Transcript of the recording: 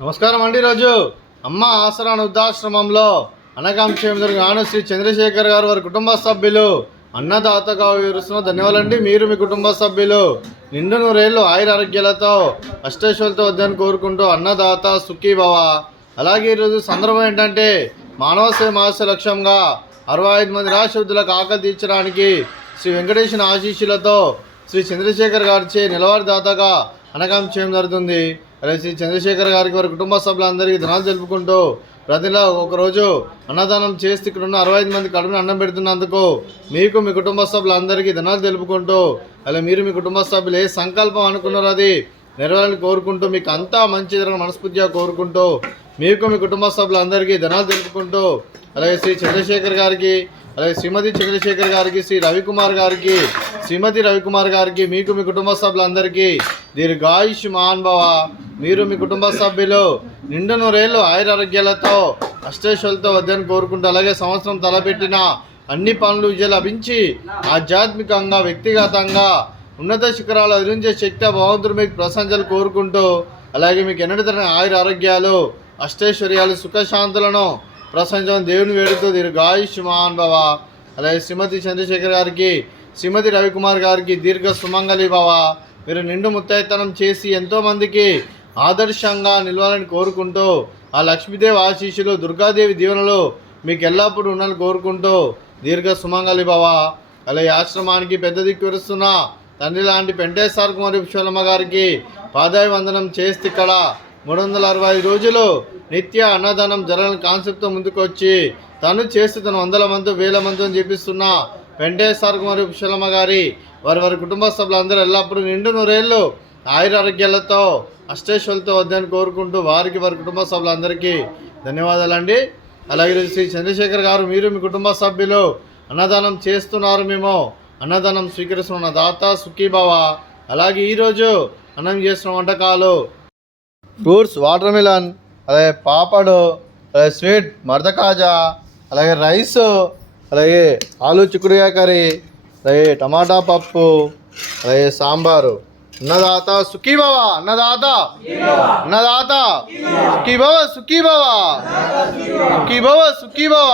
నమస్కారం అండి. ఈరోజు అమ్మ ఆసరా వృద్ధాశ్రమంలో అనకాంక్షేమ జరిగిన శ్రీ చంద్రశేఖర్ గారు వారి కుటుంబ సభ్యులు అన్నదాతగా వివరిస్తున్న ధన్యవాదాలండి. మీరు మీ కుటుంబ సభ్యులు నిండు నూరేళ్ళు ఆయురారోగ్యాలతో అష్టైశ్వర్యాలతో వద్దని కోరుకుంటూ అన్నదాత సుఖీభవ. అలాగే ఈరోజు సందర్భం ఏంటంటే మానవ సేవ మాస లక్ష్యంగా 65 మంది రాష్ట్రవృద్ధులకు ఆకలి తీర్చడానికి శ్రీ వెంకటేశ్వర ఆశీస్సులతో శ్రీ చంద్రశేఖర్ గారిచే నెలవారీ దాతగా అనకాం చేయడం జరుగుతుంది. అలాగే శ్రీ చంద్రశేఖర్ గారికి వారి కుటుంబ సభ్యులందరికీ ధనాలు తెలుపుకుంటూ ప్రతిలో ఒకరోజు అన్నదానం చేసి ఇక్కడ ఉన్న 65 మంది కడుపుని అన్నం పెడుతున్నందుకు మీకు మీ కుటుంబ సభ్యులందరికీ ధనాలు తెలుపుకుంటూ అలాగే మీరు మీ కుటుంబ సభ్యులు ఏ సంకల్పం అనుకున్నారో అది నెరవేరాలని కోరుకుంటూ మీకు అంతా మంచి జరగని మనస్ఫూర్తిగా కోరుకుంటూ మీకు మీ కుటుంబ సభ్యులందరికీ ధనాలు తెలుపుకుంటూ అలాగే శ్రీ చంద్రశేఖర్ గారికి అలాగే శ్రీమతి చంద్రశేఖర్ గారికి శ్రీ రవికుమార్ గారికి శ్రీమతి రవికుమార్ గారికి మీకు మీ కుటుంబ సభ్యులందరికీ దీర్ఘాయుష్ మహానుభవ. మీరు మీ కుటుంబ సభ్యులు నిండు నూరేళ్ళు ఆయురారోగ్యాలతో అష్టైశ్వర్యాలతో వద్దని కోరుకుంటూ అలాగే సంవత్సరం తలపెట్టిన అన్ని పనులు విజయం లభించి ఆధ్యాత్మికంగా వ్యక్తిగతంగా ఉన్నత శిఖరాలు అధిరించే శక్తి భగవంతుడు మీకు ప్రశంసలు కోరుకుంటూ అలాగే మీకు ఎన్నటి తరగని ఆయురారోగ్యాలు అష్టైశ్వర్యాలు సుఖశాంతులను ప్రశంసలను దేవుని వేడుతూ దీర్ఘాయుష్ మహానుభవ. అలాగే శ్రీమతి చంద్రశేఖర్ గారికి శ్రీమతి రవికుమార్ గారికి దీర్ఘ సుమంగళి భవ. మీరు నిండు ముత్తైతనం చేసి ఎంతోమందికి ఆదర్శంగా నిలవాలని కోరుకుంటూ ఆ లక్ష్మీదేవి ఆశీస్సులు దుర్గాదేవి దీవెనలు మీకు ఎల్లప్పుడూ ఉండాలని కోరుకుంటూ దీర్ఘ సుమంగళి భవ. అలాగే ఆశ్రమానికి పెద్ద దిక్కు విరుస్తున్న తండ్రి లాంటి పెంటేశ్వర కుమారి విశ్వలమ్మ గారికి పాదాయ వందనం చేస్తే ఇక్కడ 365 రోజులు నిత్య అన్నదానం జరగని కాన్సెప్ట్తో ముందుకు వచ్చి తను చేస్తూ తను 100 మంది 1000 మందితో చెప్పిస్తున్న వెంకటేశ్వర కుమారి విశ్వలమ్మ గారి వారి కుటుంబ సభ్యులందరూ ఎల్లప్పుడూ నిండు నూరేళ్ళు ఆయురారోగ్యాలతో అష్టైశ్వర్యాలతో వద్దని కోరుకుంటూ వారి కుటుంబ సభ్యులందరికీ ధన్యవాదాలండి. అలాగే శ్రీ చంద్రశేఖర్ గారు మీరు మీ కుటుంబ సభ్యులు అన్నదానం చేస్తున్నారు, మేము అన్నదానం స్వీకరిస్తున్న దాత సుఖీభవ. అలాగే ఈరోజు అన్నం చేస్తున్న వంటకాలు ఫ్రూట్స్ వాటర్ మిలన్, అలాగే పాపడు, అలాగే స్వీట్ మర్ద కాజా, అలాగే రైస్, అలాగే ఆలు చిక్కుడుకాయ కర్రీ, అలాగే టమాటా పప్పు, అలాగే సాంబారు. అన్నదాత సుఖీభవ, అన్నదాత అన్నదాత సుఖీభవ సుఖీభవ సుఖీభవ సుఖీభవ.